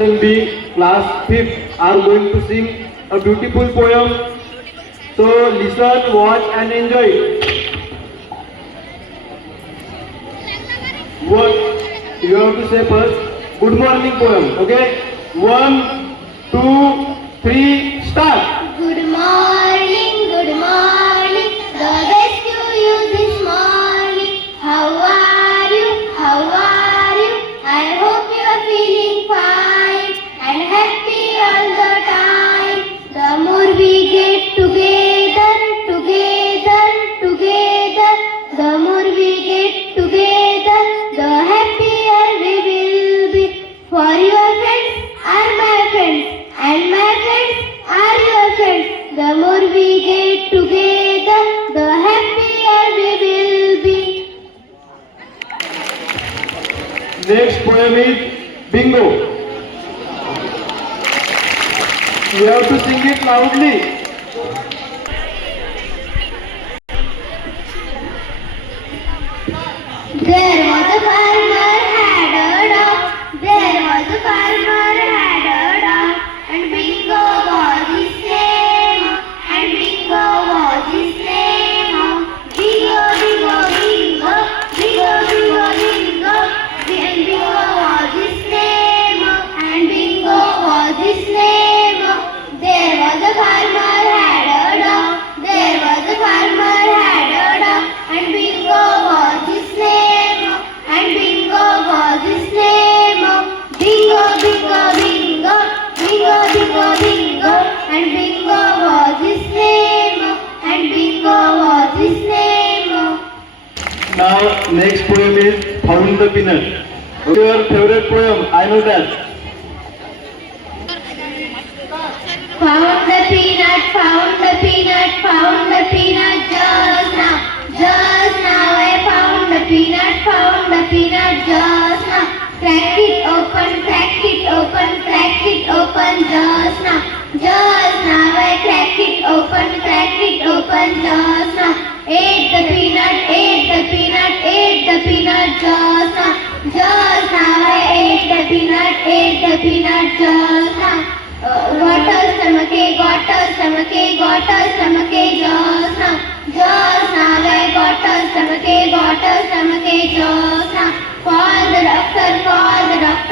B, class 5th are going to sing a beautiful poem. So listen, watch and enjoy. What you have to say first? Good morning poem. Okay? 1, 2, 3, start. Good morning, good morning. The best to you this morning. How are you? How are you? I hope you are feeling fine and happy all the time. The more we get together, together, together, the more we get together, the happier we will be. For your friends are my friends, and my friends are your friends. The more we get together, the happier we will be. Next poem is Bingo. You have to sing it loudly. There was a farmer had a dog. There was a farmer had a dog. And Bingo was his name. And Bingo was his name. Bingo, Bingo, Bingo. Bingo, Bingo, Bingo. And Bingo was his name. And Bingo was his name. There was a farmer had a dog. There was a farmer had a dog. And Bingo was his name. And Bingo was his name. Bingo, Bingo, Bingo. Bingo, Bingo, Bingo. And Bingo was his name. And Bingo was his name. Now next poem is Found the Peanut. Okay, your favorite poem, I know that. Found the peanut, found the peanut, found the peanut just now. Just now I found the peanut just now. Crack it open, crack it open, crack it open just now. Just now I crack it open just now. Ate the peanut, ate the peanut, ate the peanut just now. Just now I ate the peanut just now. Got a stomachache, got a stomachache, got a stomachache just now. Just now I got a stomachache just now. Call the doctor, call the doctor.